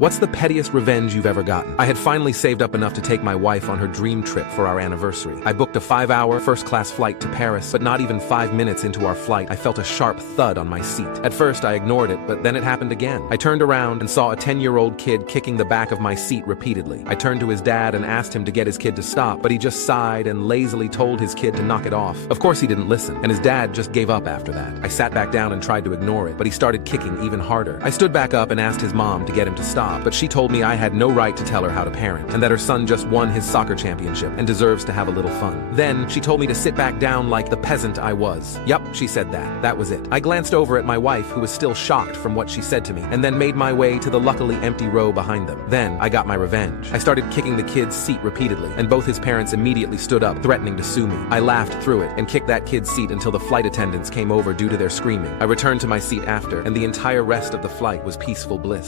What's the pettiest revenge you've ever gotten? I had finally saved up enough to take my wife on her dream trip for our anniversary. I booked a 5-hour first-class flight to Paris, but not even 5 minutes into our flight, I felt a sharp thud on my seat. At first, I ignored it, but then it happened again. I turned around and saw a 10-year-old kid kicking the back of my seat repeatedly. I turned to his dad and asked him to get his kid to stop, but he just sighed and lazily told his kid to knock it off. Of course, he didn't listen, and his dad just gave up after that. I sat back down and tried to ignore it, but he started kicking even harder. I stood back up and asked his mom to get him to stop, but she told me I had no right to tell her how to parent, and that her son just won his soccer championship and deserves to have a little fun. Then, she told me to sit back down like the peasant I was. Yup, she said that. That was it. I glanced over at my wife, who was still shocked from what she said to me, and then made my way to the luckily empty row behind them. Then, I got my revenge. I started kicking the kid's seat repeatedly, and both his parents immediately stood up, threatening to sue me. I laughed through it and kicked that kid's seat until the flight attendants came over due to their screaming. I returned to my seat after, and the entire rest of the flight was peaceful bliss.